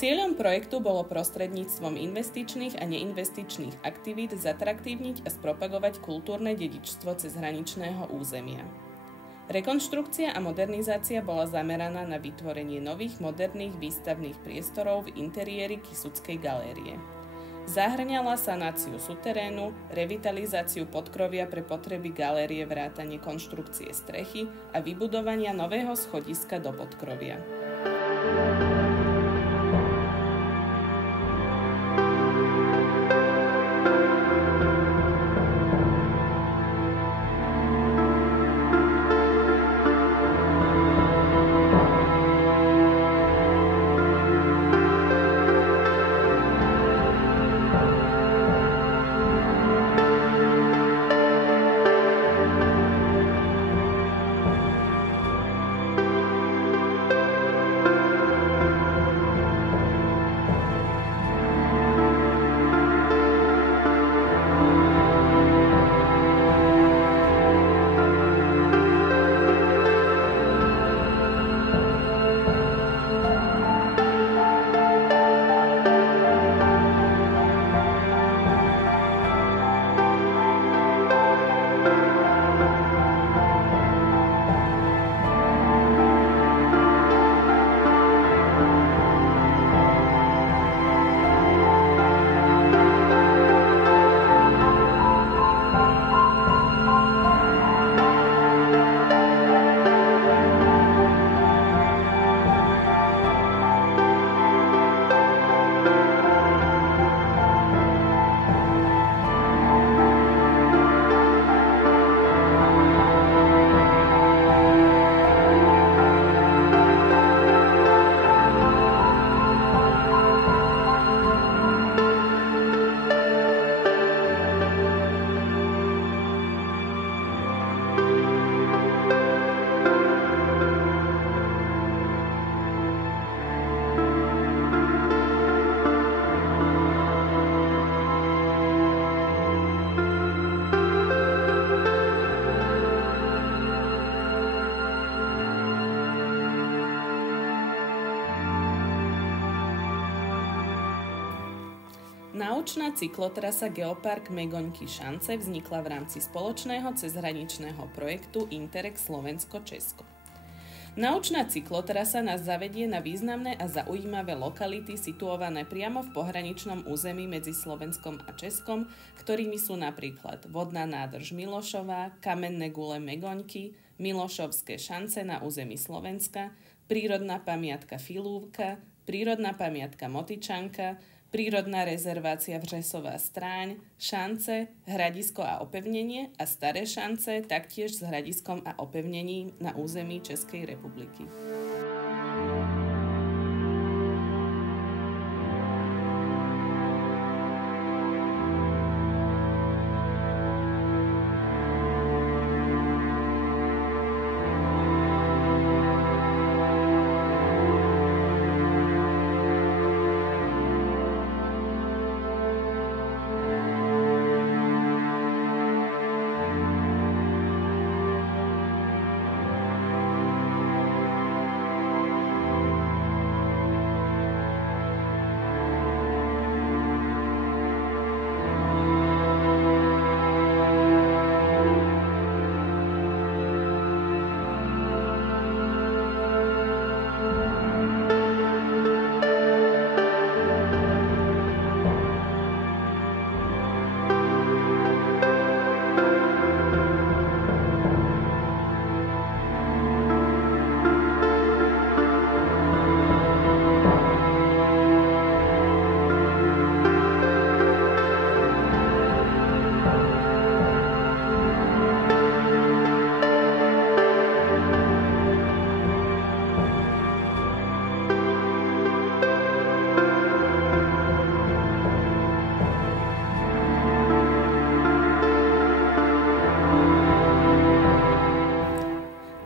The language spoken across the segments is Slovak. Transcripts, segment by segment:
Cieľom projektu bolo prostredníctvom investičných a neinvestičných aktivít zatraktívniť a spropagovať kultúrne dedičstvo cezhraničného územia. Rekonštrukcia a modernizácia bola zameraná na vytvorenie nových moderných výstavných priestorov v interiéri Kysuckej galérie. Zahŕňala sanáciu suterénu, revitalizáciu podkrovia pre potreby galérie vrátane konštrukcie strechy a vybudovania nového schodiska do podkrovia. Naučná cyklotrasa Geopark Megoňky Šance vznikla v rámci spoločného cezhraničného projektu Interreg Slovensko-Česko. Naučná cyklotrasa nás zavedie na významné a zaujímavé lokality situované priamo v pohraničnom území medzi Slovenskom a Českom, ktorými sú napríklad vodná nádrž Milošová, kamenné gule Megoňky, Milošovské šance na území Slovenska, prírodná pamiatka Filúvka, prírodná pamiatka Motyčanka, prírodná rezervácia Vřesová stráň, šance, hradisko a opevnenie a staré šance taktiež s hradiskom a opevnením na území Českej republiky.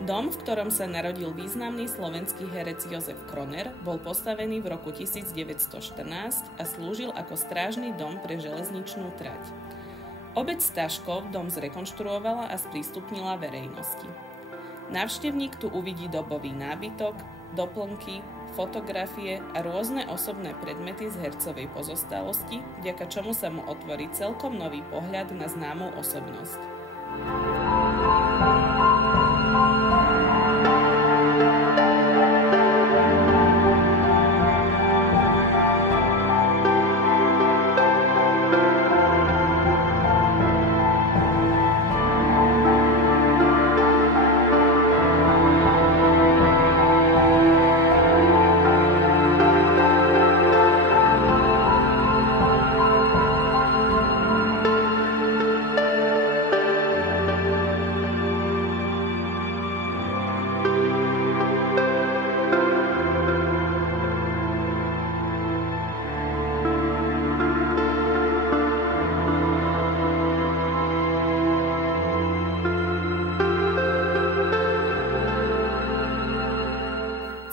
Dom, v ktorom sa narodil významný slovenský herec Jozef Kroner, bol postavený v roku 1914 a slúžil ako strážny dom pre železničnú trať. Obec Staškov dom zrekonštruovala a sprístupnila verejnosti. Návštevník tu uvidí dobový nábytok, doplnky, fotografie a rôzne osobné predmety z hercovej pozostalosti, vďaka čomu sa mu otvorí celkom nový pohľad na známú osobnosť.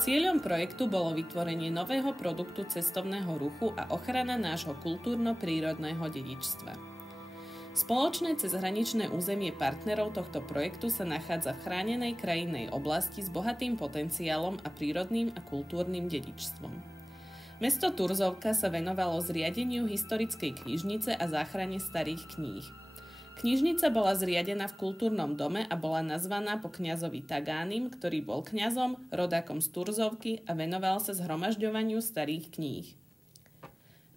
Cieľom projektu bolo vytvorenie nového produktu cestovného ruchu a ochrana nášho kultúrno-prírodného dedičstva. Spoločné cezhraničné územie partnerov tohto projektu sa nachádza v chránenej krajinnej oblasti s bohatým potenciálom a prírodným a kultúrnym dedičstvom. Mesto Turzovka sa venovalo zriadeniu historickej knižnice a záchrane starých kníh. Knižnica bola zriadená v kultúrnom dome a bola nazvaná po kňazovi Tagánim, ktorý bol kňazom, rodákom z Turzovky a venoval sa zhromažďovaniu starých kníh.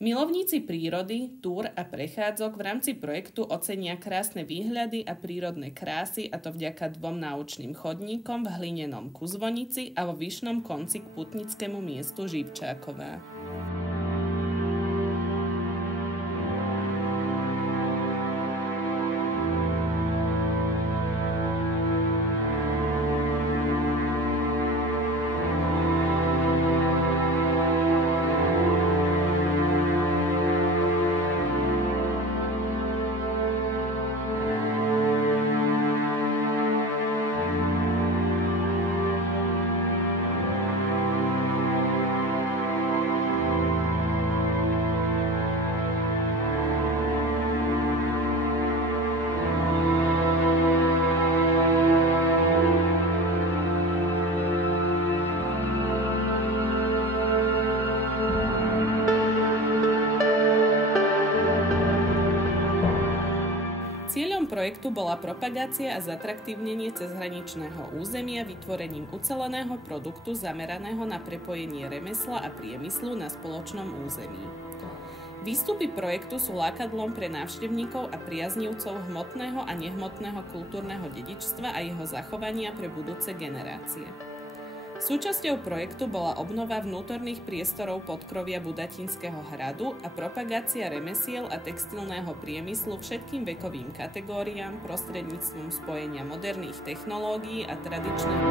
Milovníci prírody, túr a prechádzok v rámci projektu ocenia krásne výhľady a prírodné krásy, a to vďaka 2 náučným chodníkom v hlinenom Kuzvonici a vo Vyšnom konci k putnickému miestu Živčáková. Cieľom projektu bola propagácia a zatraktívnenie cezhraničného územia vytvorením uceleného produktu zameraného na prepojenie remesla a priemyslu na spoločnom území. Výstupy projektu sú lákadlom pre návštevníkov a priaznivcov hmotného a nehmotného kultúrneho dedičstva a jeho zachovania pre budúce generácie. Súčasťou projektu bola obnova vnútorných priestorov podkrovia Budatinského hradu a propagácia remesiel a textilného priemyslu všetkým vekovým kategóriám prostredníctvom spojenia moderných technológií a tradičných